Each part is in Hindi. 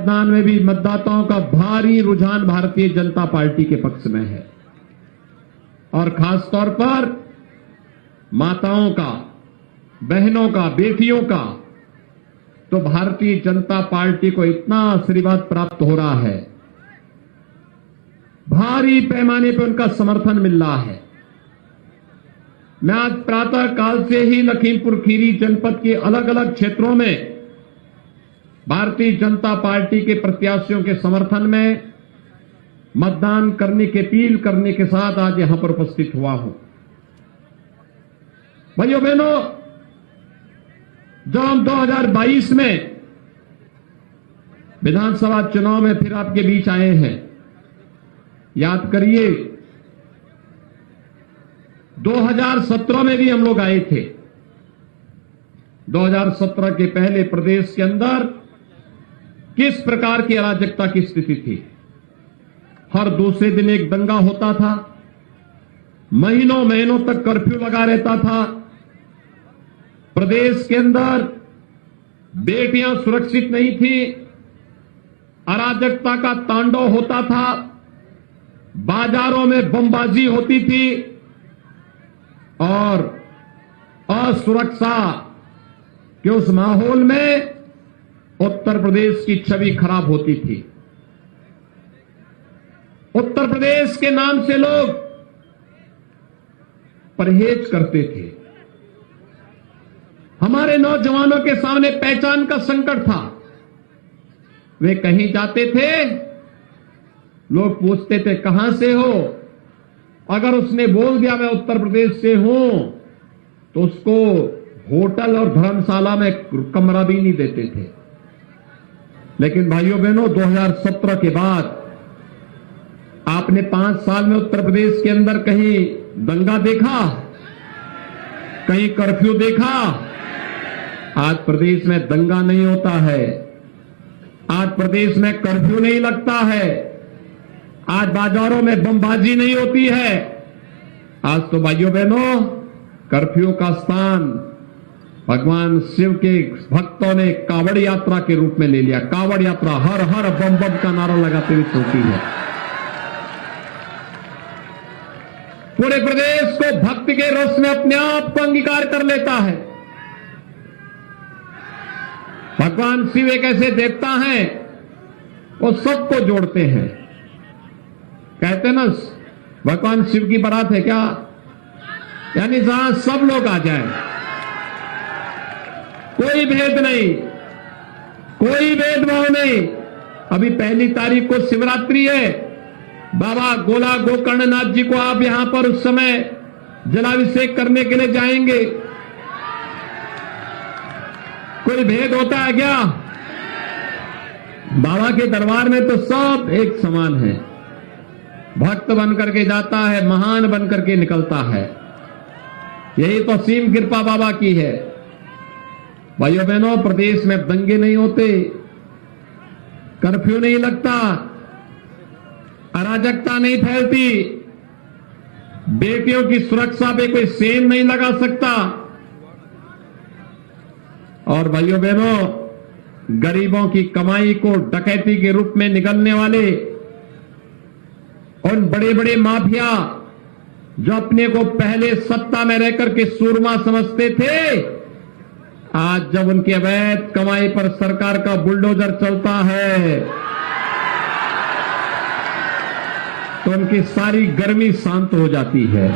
मतदान में भी मतदाताओं का भारी रुझान भारतीय जनता पार्टी के पक्ष में है और खासतौर पर माताओं का, बहनों का, बेटियों का तो भारतीय जनता पार्टी को इतना आशीर्वाद प्राप्त हो रहा है, भारी पैमाने पर उनका समर्थन मिल रहा है। मैं आज प्रातः काल से ही लखीमपुर खीरी जनपद के अलग अलग क्षेत्रों में भारतीय जनता पार्टी के प्रत्याशियों के समर्थन में मतदान करने की अपील करने के साथ आज यहां पर उपस्थित हुआ हूं। भाइयों बहनों, जब हम 2022 में विधानसभा चुनाव में फिर आपके बीच आए हैं, याद करिए 2017 में भी हम लोग आए थे। 2017 के पहले प्रदेश के अंदर किस प्रकार की अराजकता की स्थिति थी। हर दूसरे दिन एक दंगा होता था, महीनों महीनों तक कर्फ्यू लगा रहता था। प्रदेश के अंदर बेटियां सुरक्षित नहीं थी, अराजकता का तांडव होता था, बाजारों में बमबाजी होती थी और असुरक्षा के उस माहौल में उत्तर प्रदेश की छवि खराब होती थी। उत्तर प्रदेश के नाम से लोग परहेज करते थे। हमारे नौजवानों के सामने पहचान का संकट था। वे कहीं जाते थे, लोग पूछते थे कहां से हो। अगर उसने बोल दिया मैं उत्तर प्रदेश से हूं तो उसको होटल और धर्मशाला में कमरा भी नहीं देते थे। लेकिन भाइयों बहनों, 2017 के बाद आपने 5 साल में उत्तर प्रदेश के अंदर कहीं दंगा देखा, कहीं कर्फ्यू देखा? आज प्रदेश में दंगा नहीं होता है, आज प्रदेश में कर्फ्यू नहीं लगता है, आज बाजारों में बमबाजी नहीं होती है। आज तो भाइयों बहनों, कर्फ्यू का स्थान भगवान शिव के भक्तों ने कावड़ यात्रा के रूप में ले लिया। कावड़ यात्रा हर हर बम बम का नारा लगाते हुए चलती है। पूरे प्रदेश को भक्ति के रस में अपने आप को अंगीकार कर लेता है। भगवान शिव एक ऐसे देवता हैं, वो सबको जोड़ते हैं। कहते ना भगवान शिव की बारात है क्या, यानी जहां सब लोग आ जाएं, कोई भेद नहीं, कोई भेदभाव नहीं। अभी 1 तारीख को शिवरात्रि है, बाबा गोला गोकर्णनाथ जी को आप यहां पर उस समय जलाभिषेक करने के लिए जाएंगे। कोई भेद होता है क्या? बाबा के दरबार में तो सब एक समान है। भक्त बनकर के जाता है, महान बनकर के निकलता है। यही तो असीम कृपा बाबा की है। भाइयों बहनों, प्रदेश में दंगे नहीं होते, कर्फ्यू नहीं लगता, अराजकता नहीं फैलती, बेटियों की सुरक्षा पे कोई सेन नहीं लगा सकता। और भाइयों बहनों, गरीबों की कमाई को डकैती के रूप में निगलने वाले उन बड़े बड़े माफिया जो अपने को पहले सत्ता में रहकर के सूरमा समझते थे, आज जब उनकी अवैध कमाई पर सरकार का बुलडोजर चलता है तो उनकी सारी गर्मी शांत हो जाती है।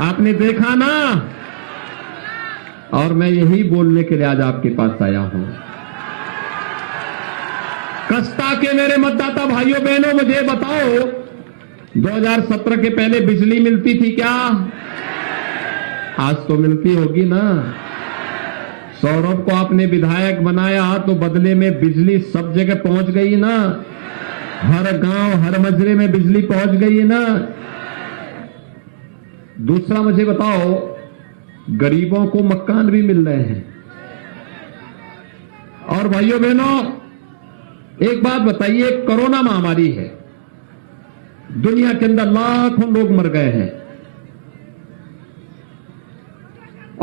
आपने देखा ना, और मैं यही बोलने के लिए आज आपके पास आया हूं। कस्ता के मेरे मतदाता भाइयों बहनों, मुझे बताओ 2017 के पहले बिजली मिलती थी क्या? आज तो मिलती होगी ना। सौरभ को आपने विधायक बनाया तो बदले में बिजली सब जगह पहुंच गई ना, हर गांव हर मजरे में बिजली पहुंच गई है ना। दूसरा मुझे बताओ, गरीबों को मकान भी मिल रहे हैं। और भाइयों बहनों, एक बात बताइए, कोरोना महामारी है, दुनिया के अंदर लाखों लोग मर गए हैं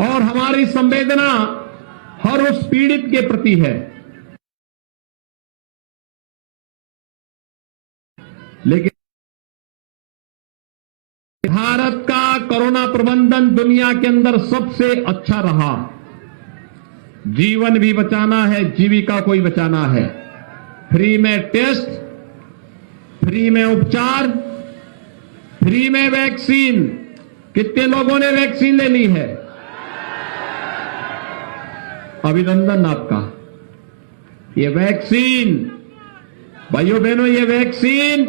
और हमारी संवेदना हर उस पीड़ित के प्रति है लेकिन भारत का कोरोना प्रबंधन दुनिया के अंदर सबसे अच्छा रहा। जीवन भी बचाना है, जीविका को ही बचाना है। फ्री में टेस्ट, फ्री में उपचार, फ्री में वैक्सीन। कितने लोगों ने वैक्सीन ले ली है? अभिनंदन आपका। ये वैक्सीन, भाइयों बहनों, ये वैक्सीन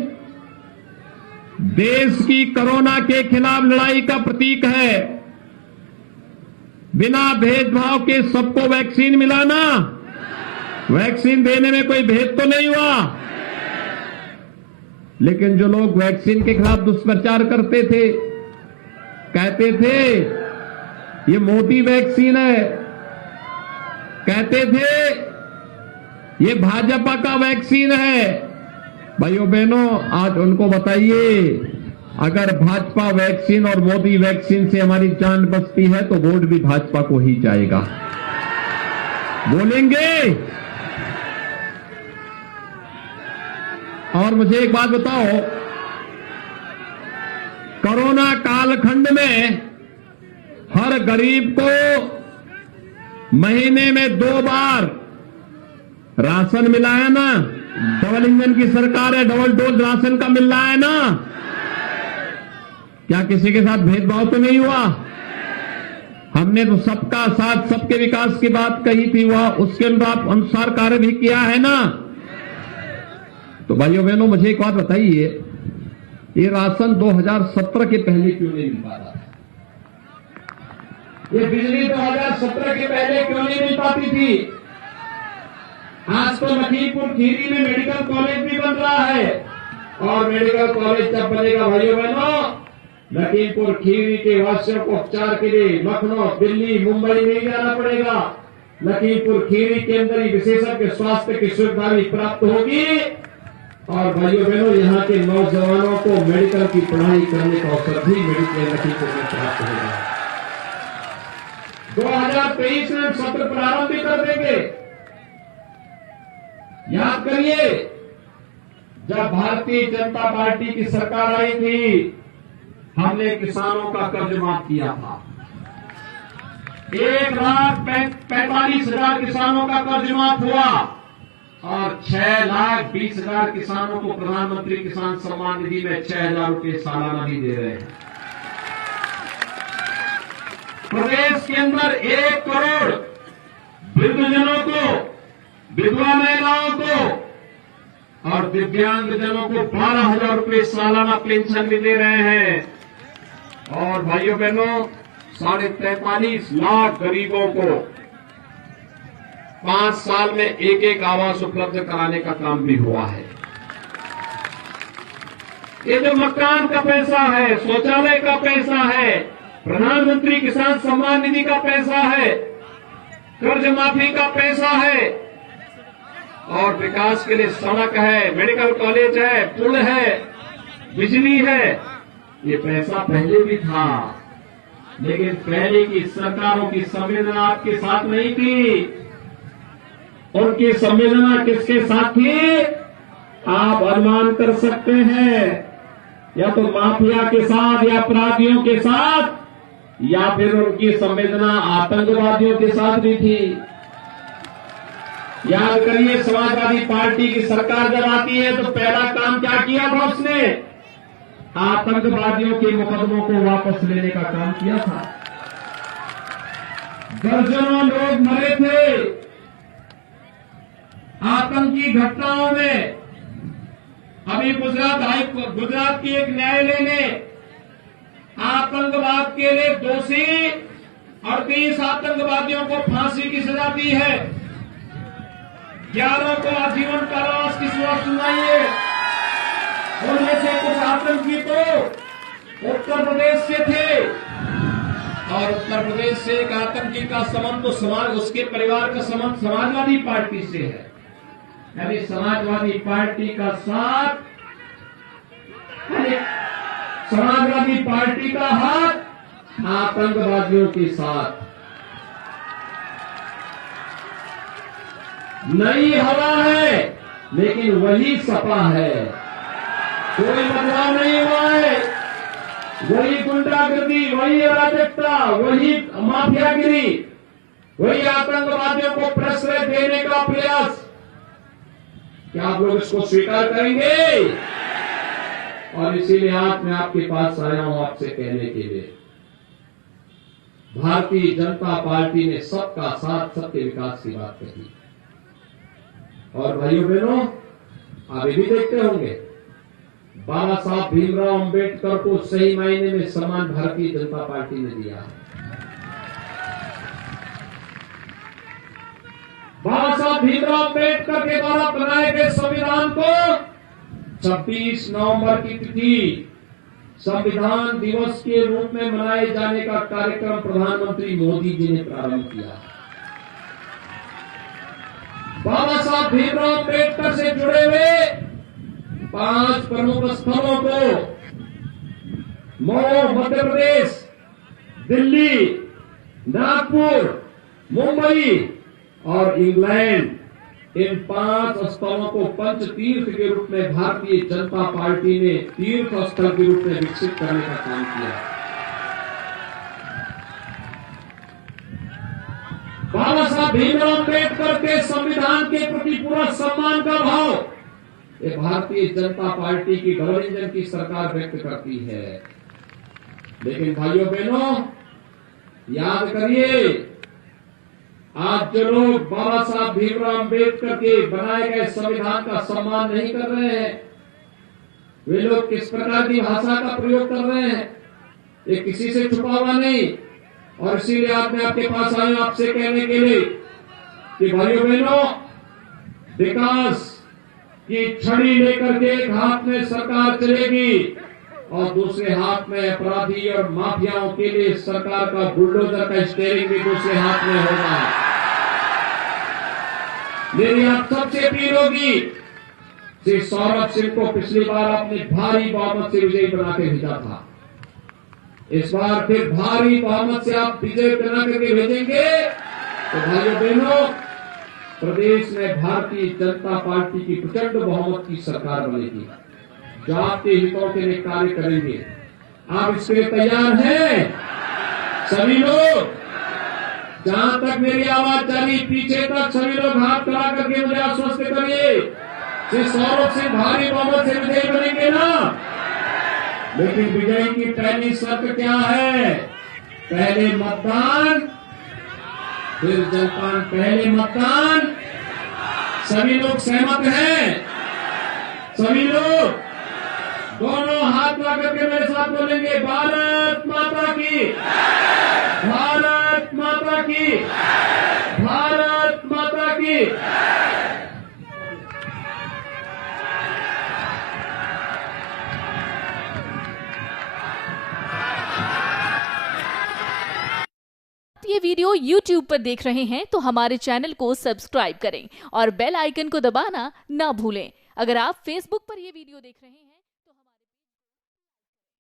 देश की कोरोना के खिलाफ लड़ाई का प्रतीक है। बिना भेदभाव के सबको वैक्सीन मिला ना? वैक्सीन देने में कोई भेद तो नहीं हुआ। लेकिन जो लोग वैक्सीन के खिलाफ दुष्प्रचार करते थे, कहते थे ये मोदी वैक्सीन है, कहते थे ये भाजपा का वैक्सीन है। भाइयों बहनों, आज उनको बताइए, अगर भाजपा वैक्सीन और मोदी वैक्सीन से हमारी जान बचती है तो वोट भी भाजपा को ही जाएगा। बोलेंगे? और मुझे एक बात बताओ, कोरोना कालखंड में हर गरीब को महीने में 2 बार राशन मिला है ना? डबल इंजन की सरकार है, डबल डोज राशन का मिल रहा है ना? क्या किसी के साथ भेदभाव तो नहीं हुआ? हमने तो सबका साथ, सबके विकास की बात कही थी, वह उसके अनुसार कार्य भी किया है ना? तो भाइयों बहनों, मुझे एक बात बताइए, ये राशन 2017 के पहले क्यों नहीं मिल पा रहा था? ये बिजली 2017 के पहले क्यों नहीं मिल पाती थी? आज तो लखीमपुर खीरी में मेडिकल कॉलेज भी बन रहा है, और मेडिकल कॉलेज जब बनेगा भाइयों बहनों, लखीमपुर खीरी के वासियों को उपचार के लिए लखनऊ, दिल्ली, मुंबई नहीं जाना पड़ेगा। लखीमपुर खीरी के अंदर ही विशेषज्ञ स्वास्थ्य की सुविधा भी प्राप्त होगी, और भाइयों बहनों, यहाँ के नौजवानों को मेडिकल की पढ़ाई करने का अवसर भी मेडिकल लखीमपुर में प्राप्त होगा। 2023 में सत्र प्रारंभ भी कर देंगे। याद करिए, जब भारतीय जनता पार्टी की सरकार आई थी, हमने किसानों का कर्ज माफ किया था। 1,45,000 किसानों का कर्ज माफ हुआ, और 6,20,000 किसानों को प्रधानमंत्री किसान सम्मान निधि में 6,000 रुपये सालाना भी दे रहे हैं। प्रदेश के अंदर 1 करोड़ वृद्धजनों को, विधवा महिलाओं को और दिव्यांगजनों को 12,000 रुपये सालाना पेंशन भी दे रहे हैं। और भाइयों बहनों, 43.5 लाख गरीबों को 5 साल में एक आवास उपलब्ध कराने का काम भी हुआ है। ये जो मकान का पैसा है, शौचालय का पैसा है, प्रधानमंत्री किसान सम्मान निधि का पैसा है, कर्ज माफी का पैसा है, और विकास के लिए सड़क है, मेडिकल कॉलेज है, पुल है, बिजली है, ये पैसा पहले भी था। लेकिन पहले की सरकारों की संवेदना आपके साथ नहीं थी। उनकी संवेदना किसके साथ थी? आप अनुमान कर सकते हैं, या तो माफिया के साथ, या अपराधियों के साथ, या फिर उनकी संवेदना आतंकवादियों के साथ भी थी। याद करिए, समाजवादी पार्टी की सरकार जब आती है तो पहला काम क्या किया था उसने? आतंकवादियों के मुकदमों को वापस लेने का काम किया था। दर्जनों लोग मरे थे आतंकी घटनाओं में। अभी गुजरात की एक न्यायालय ने आतंकवाद के लिए दोषी 38 आतंकवादियों को फांसी की सजा दी है। 11 को आजीवन कारावास की सजा सुनाई है। उनमें से कुछ आतंकी तो उत्तर प्रदेश से थे, और उत्तर प्रदेश से एक आतंकी का संबंध तो उसके परिवार का संबंध समाजवादी पार्टी से है। यानी समाजवादी पार्टी का साथ, समाजवादी पार्टी का हाथ आतंकवादियों के साथ। नई हवा है, लेकिन वही सपा है। कोई बदलाव नहीं हुआ है। वही गुंडागर्दी, वही अराजकता, वही माफियागिरी, वही आतंकवादियों को प्रश्रय देने का प्रयास। क्या आप लोग इसको स्वीकार करेंगे? और इसीलिए आज मैं आपके पास आया हूं आपसे कहने के लिए, भारतीय जनता पार्टी ने सबका साथ, सबके विकास की बात कही। और भाइयों बहनों, आप ये भी देखते होंगे, बाबा साहब भीमराव अंबेडकर को सही मायने में सम्मान भारतीय जनता पार्टी ने दिया है। बाबा साहब भीमराव अंबेडकर के द्वारा बनाए गए संविधान को 26 नवंबर की तिथि संविधान दिवस के रूप में मनाए जाने का कार्यक्रम प्रधानमंत्री मोदी जी ने प्रारंभ किया। बाबा साहब भीमराव अंबेडकर से जुड़े हुए 5 प्रमुख स्थलों को मऊ मध्य प्रदेश, दिल्ली, नागपुर, मुंबई और इंग्लैंड, इन 5 स्थलों को पंच तीर्थ के रूप में भारतीय जनता पार्टी ने तीर्थ स्थल के रूप में विकसित करने का काम किया। बाबा साहब भीमराव अंबेडकर के संविधान के प्रति पूरा सम्मान का भाव ये भारतीय जनता पार्टी की डबल इंजन की सरकार व्यक्त करती है। लेकिन भाइयों बहनों, याद करिए, आज जो लोग बाबा साहब भीमराव अंबेडकर के बनाए गए संविधान का सम्मान नहीं कर रहे हैं, वे लोग किस प्रकार की भाषा का प्रयोग कर रहे हैं, ये किसी से छुपा हुआ नहीं। और इसीलिए आज मैं आपके पास आया हूं आपसे कहने के लिए कि भाइयों बहनों, विकास की छड़ी लेकर के एक हाथ में सरकार चलेगी और दूसरे हाथ में अपराधी और माफियाओं के लिए सरकार का बुलडोजर का स्टीयरिंग भी दूसरे हाथ में होगा। मेरी आप सबसे अपील होगी, श्री सौरभ सिंह को पिछली बार आपने भारी बहुमत से विजयी बना के भेजा था, इस बार फिर भारी बहुमत से आप विजय बना करके भेजेंगे तो भाइयों बहनों, प्रदेश में भारतीय जनता पार्टी की प्रचंड बहुमत की सरकार बनेगी, जो आपके हितों के लिए कार्य करेंगे। आप इसके लिए तैयार हैं? सभी लोग, जहां तक मेरी आवाज जा रही पीछे तक सभी लोग हाथ खड़ा करके मुझे आश्वस्त करिए, श्री सौरभ सिंह भारी बहुमत से विजयी बनेंगे ना? लेकिन विजय की पहली शर्त क्या है? पहले मतदान फिर जलपान, पहले मतदान। सभी लोग सहमत हैं? सभी लोग दोनों हाथ ला करके मेरे साथ बोलेंगे, भारत माता की, भारत माता की, भारत माता की। ये वीडियो YouTube पर देख रहे हैं तो हमारे चैनल को सब्सक्राइब करें और बेल आइकन को दबाना ना भूलें। अगर आप Facebook पर ये वीडियो देख रहे हैं